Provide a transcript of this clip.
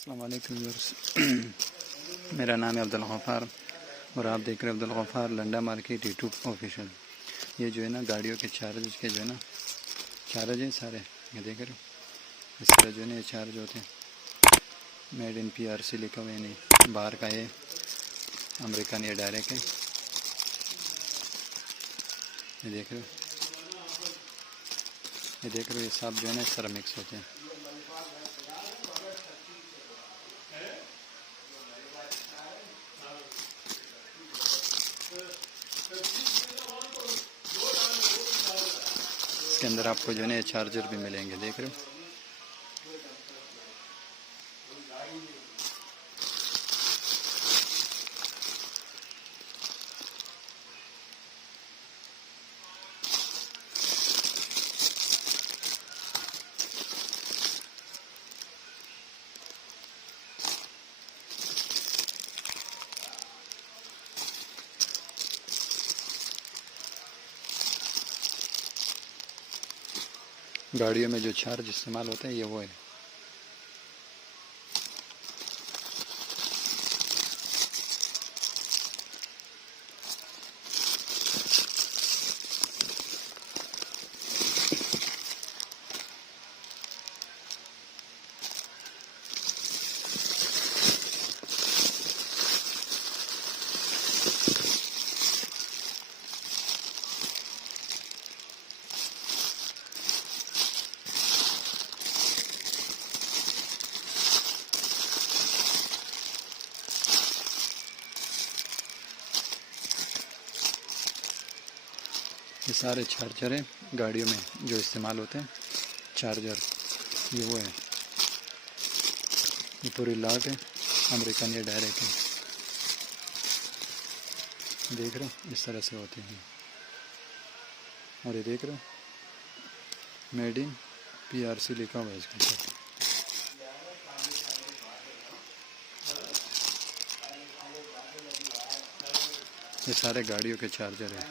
अस्सलाम वालेकुम व्यूअर्स। मेरा नाम है अब्दुल गफ़ार और आप देख रहे हैं Abdul Gaffar Landa market YouTube official. ये जो है ना गाड़ियों के चार्ज के जो है ना चार्ज हैं सारे, ये देख रहे हो। इस तरह जो है ना ये चार्ज होते हैं। मेड इन PRC लिखा हुआ है, नहीं बाहर का है, अमेरिकन ये डायरेक्ट है। ये देख रहे हो, ये देख रहे हो, ये सब जो है ना इस तरह मिक्स होते हैं। इसके अंदर आपको जो है ना चार्जर भी मिलेंगे, देख रहे हो। गाड़ियों में जो चार्ज इस्तेमाल होता है ये वो है। ये सारे चार्जर हैं गाड़ियों में जो इस्तेमाल होते हैं। चार्जर ये वो है, ये पूरी लाट है, अमेरिकन ये डायरेक्ट है, देख रहे हो इस तरह से होते हैं। और ये देख रहे हो मेड इन PRC लिखा हुआ है इसके ऊपर। ये सारे गाड़ियों के चार्जर हैं।